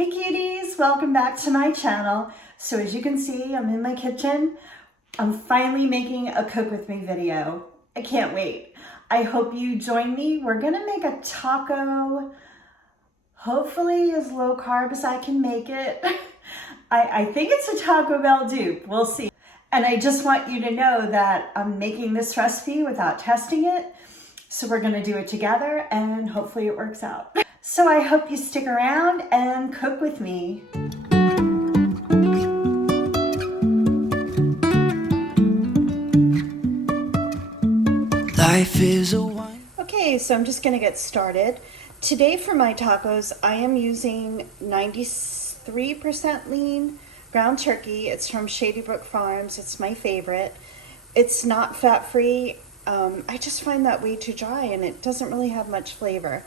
Hey cuties, welcome back to my channel. So as you can see, I'm in my kitchen. I'm finally making a cook with me video. I can't wait. I hope you join me. We're gonna make a taco, hopefully as low carb as I can make it. I think it's a Taco Bell dupe, we'll see. And I just want you to know that I'm making this recipe without testing it. So we're gonna do it together and hopefully it works out. So I hope you stick around and cook with me. Life is a wine. Okay, so I'm just gonna get started. Today for my tacos, I am using 93% lean ground turkey. It's from Shadybrook Farms. It's my favorite. It's not fat-free. I just find that way too dry and it doesn't really have much flavor.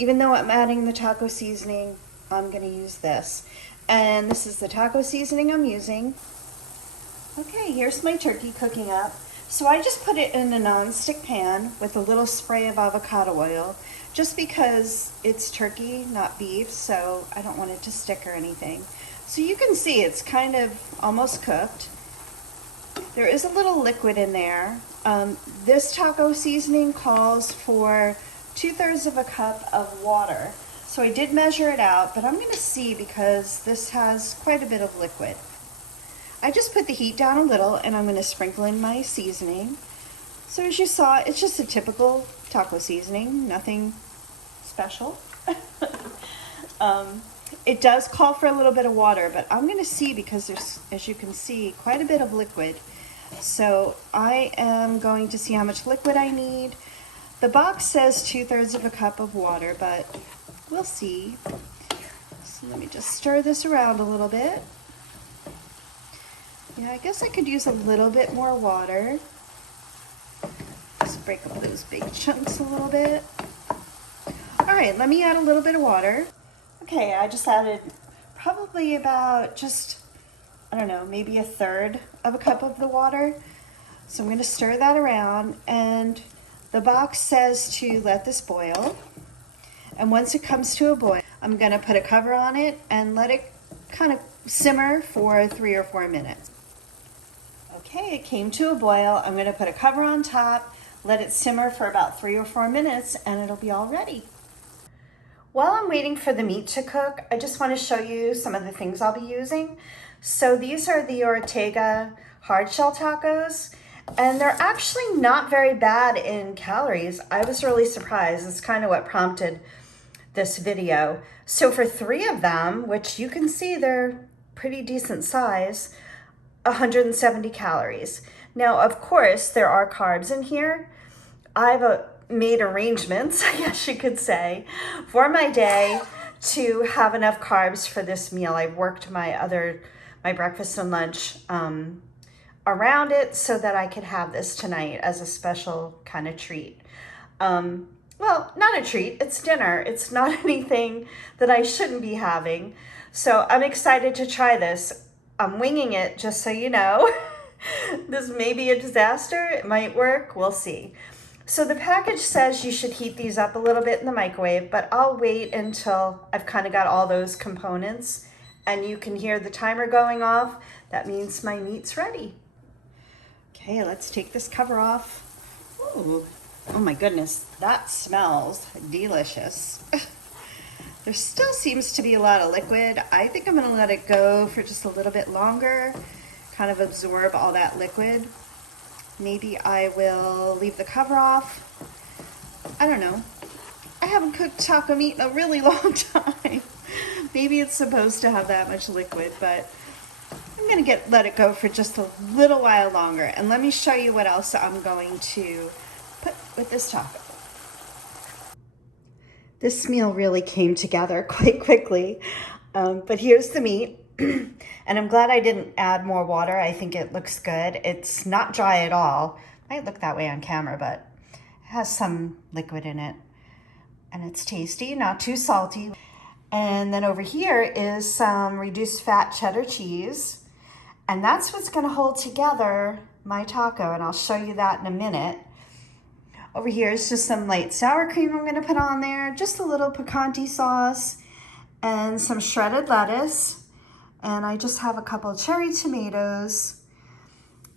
Even though I'm adding the taco seasoning, I'm gonna use this. And this is the taco seasoning I'm using. Okay, here's my turkey cooking up. So I just put it in a non-stick pan with a little spray of avocado oil, just because it's turkey, not beef, so I don't want it to stick or anything. So you can see it's kind of almost cooked. There is a little liquid in there. This taco seasoning calls for 2/3 of a cup of water. So I did measure it out, but I'm gonna see because this has quite a bit of liquid. I just put the heat down a little and I'm gonna sprinkle in my seasoning. So as you saw, it's just a typical taco seasoning, nothing special. It does call for a little bit of water, but I'm gonna see because there's, as you can see, quite a bit of liquid. So I am going to see how much liquid I need. The box says 2/3 of a cup of water, but we'll see. So let me just stir this around a little bit. Yeah, I guess I could use a little bit more water. Just break up those big chunks a little bit. All right, let me add a little bit of water. Okay, I just added probably about just, I don't know, maybe 1/3 of a cup of the water. So I'm gonna stir that around, and the box says to let this boil. And once it comes to a boil, I'm gonna put a cover on it and let it kind of simmer for 3 or 4 minutes. Okay, it came to a boil. I'm gonna put a cover on top, let it simmer for about 3 or 4 minutes, and it'll be all ready. While I'm waiting for the meat to cook, I just wanna show you some of the things I'll be using. So these are the Ortega hardshell tacos, and they're actually not very bad in calories. I was really surprised. It's kind of what prompted this video. So for 3 of them, which you can see they're pretty decent size, 170 calories. Now, of course, there are carbs in here. I've made arrangements, I guess you could say, for my day to have enough carbs for this meal. I've worked my breakfast and lunch around it so that I could have this tonight as a special kind of treat. Well, not a treat, it's dinner. It's not anything that I shouldn't be having. So I'm excited to try this. I'm winging it, just so you know. This may be a disaster, it might work, we'll see. So the package says you should heat these up a little bit in the microwave, but I'll wait until I've kind of got all those components and you can hear the timer going off. That means my meat's ready. Okay, let's take this cover off. Ooh. Oh my goodness, that smells delicious. There still seems to be a lot of liquid. I think I'm gonna let it go for just a little bit longer, kind of absorb all that liquid. Maybe I will leave the cover off. I don't know. I haven't cooked taco meat in a really long time. Maybe it's supposed to have that much liquid, but I'm gonna let it go for just a little while longer. And let me show you what else I'm going to put with this taco. This meal really came together quite quickly, but here's the meat. And I'm glad I didn't add more water. I think it looks good. It's not dry at all. Might look that way on camera, but it has some liquid in it. And it's tasty, not too salty. And then over here is some reduced fat cheddar cheese. And that's what's gonna hold together my taco, and I'll show you that in a minute. Over here is just some light sour cream I'm gonna put on there, just a little picante sauce, and some shredded lettuce. And I just have a couple of cherry tomatoes.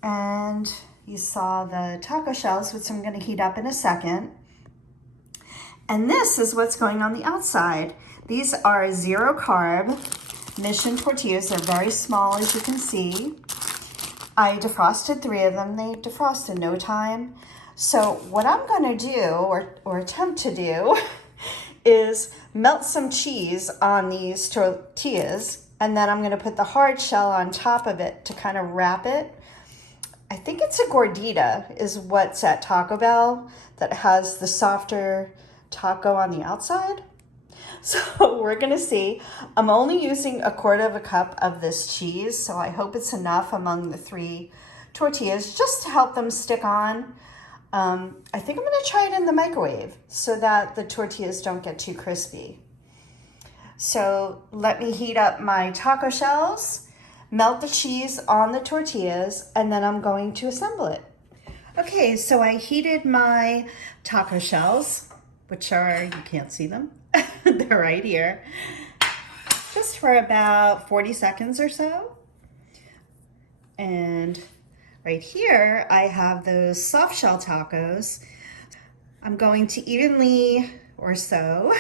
And you saw the taco shells, which I'm going to heat up in a second. And this is what's going on the outside. These are 0 carb Mission tortillas. They're very small, as you can see. I defrosted 3 of them. They defrost in no time. So what I'm going to do, or attempt to do, is melt some cheese on these tortillas, and then I'm going to put the hard shell on top of it to kind of wrap it. I think it's a gordita is what's at Taco Bell that has the softer taco on the outside. So we're gonna see. I'm only using 1/4 cup of this cheese, so I hope it's enough among the 3 tortillas just to help them stick on. I think I'm gonna try it in the microwave so that the tortillas don't get too crispy. So let me heat up my taco shells, melt the cheese on the tortillas, and then I'm going to assemble it. Okay, so I heated my taco shells, which are, you can't see them, they're right here, just for about 40 seconds or so. And right here, I have those soft shell tacos. I'm going to evenly, or so,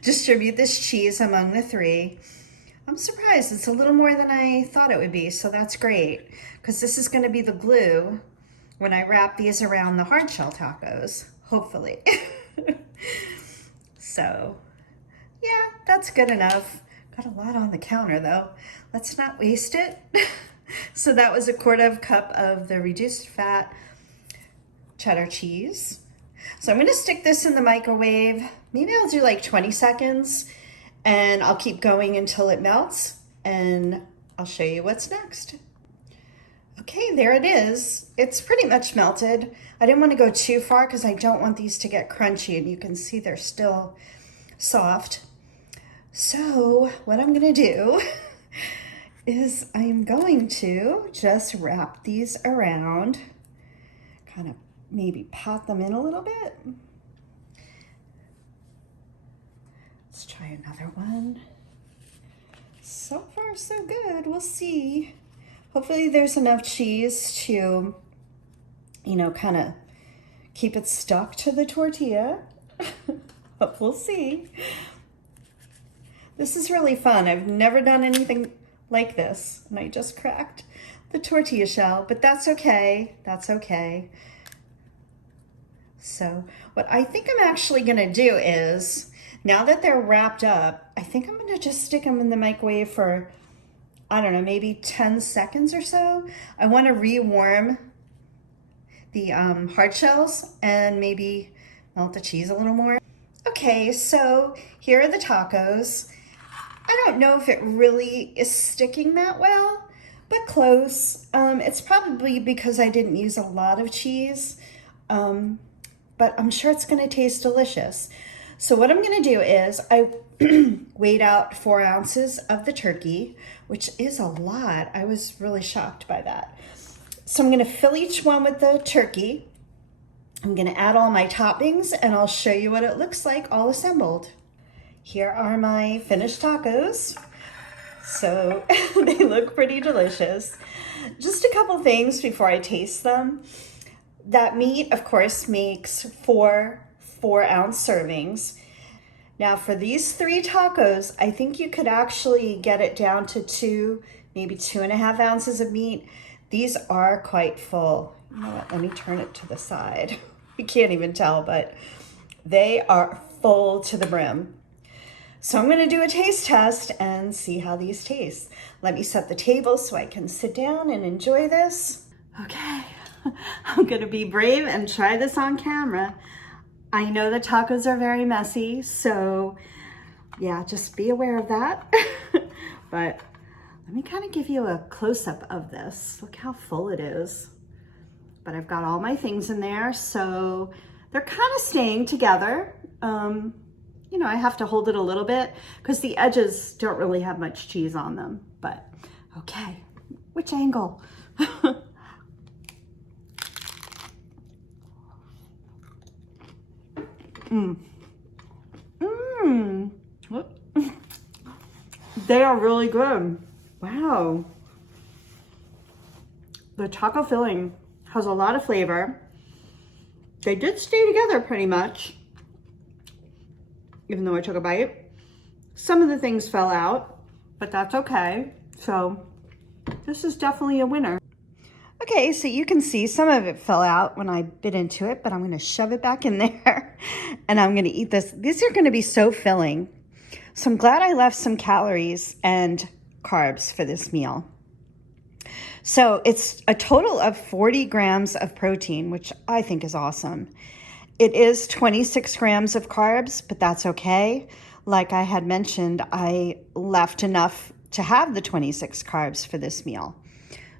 distribute this cheese among the 3. I'm surprised, it's a little more than I thought it would be, so that's great, because this is gonna be the glue when I wrap these around the hard shell tacos, hopefully. So, yeah, that's good enough. Got a lot on the counter though. Let's not waste it. So that was 1/4 cup of the reduced fat cheddar cheese. So I'm gonna stick this in the microwave. Maybe I'll do like 20 seconds and I'll keep going until it melts and I'll show you what's next. Okay, there it is. It's pretty much melted. I didn't want to go too far because I don't want these to get crunchy, and you can see they're still soft. So what I'm gonna do is I'm going to just wrap these around, kind of maybe pat them in a little bit. Let's try another one. So far so good, we'll see. Hopefully there's enough cheese to, you know, kind of keep it stuck to the tortilla, but we'll see. This is really fun. I've never done anything like this, and I just cracked the tortilla shell, but that's okay, that's okay. So what I think I'm actually gonna do is, now that they're wrapped up, I think I'm gonna just stick them in the microwave for, I don't know, maybe 10 seconds or so. I want to rewarm the hard shells and maybe melt the cheese a little more. Okay, so here are the tacos. I don't know if it really is sticking that well, but close. It's probably because I didn't use a lot of cheese, but I'm sure it's going to taste delicious. So what I'm going to do is I weighed out 4 ounces of the turkey, which is a lot. I was really shocked by that. So I'm going to fill each one with the turkey. I'm going to add all my toppings and I'll show you what it looks like all assembled. Here are my finished tacos. So they look pretty delicious. Just a couple things before I taste them. That meat, of course, makes 4 4-ounce servings. Now for these 3 tacos, I think you could actually get it down to 2, maybe 2.5 ounces of meat. These are quite full. You know what, let me turn it to the side. You can't even tell, but they are full to the brim. So I'm gonna do a taste test and see how these taste. Let me set the table so I can sit down and enjoy this. Okay, I'm gonna be brave and try this on camera. I know the tacos are very messy, so yeah, just be aware of that. But let me kind of give you a close-up of this. Look how full it is. But I've got all my things in there, so they're kind of staying together. You know, I have to hold it a little bit because the edges don't really have much cheese on them, but okay, which angle? They are really good. Wow. The taco filling has a lot of flavor. They did stay together pretty much, even though I took a bite. Some of the things fell out, but that's okay. So this is definitely a winner. Okay, so you can see some of it fell out when I bit into it, but I'm gonna shove it back in there and I'm gonna eat this. These are gonna be so filling. So I'm glad I left some calories and carbs for this meal. So it's a total of 40 grams of protein, which I think is awesome. It is 26 grams of carbs, but that's okay. Like I had mentioned, I left enough to have the 26 carbs for this meal.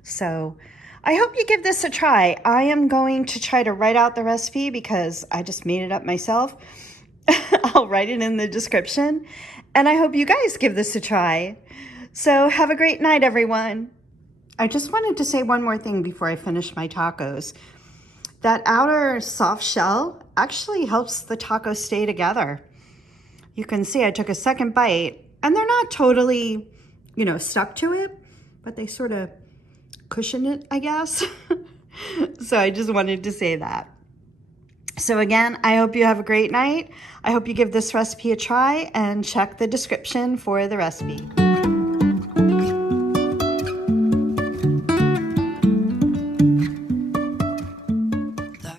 So I hope you give this a try. I am going to try to write out the recipe because I just made it up myself. I'll write it in the description. And I hope you guys give this a try. So have a great night, everyone. I just wanted to say one more thing before I finish my tacos. That outer soft shell actually helps the taco stay together. You can see I took a second bite and they're not totally, stuck to it, but they sort of cushion it, I guess. So I just wanted to say that. So again, I hope you have a great night. I hope you give this recipe a try and check the description for the recipe.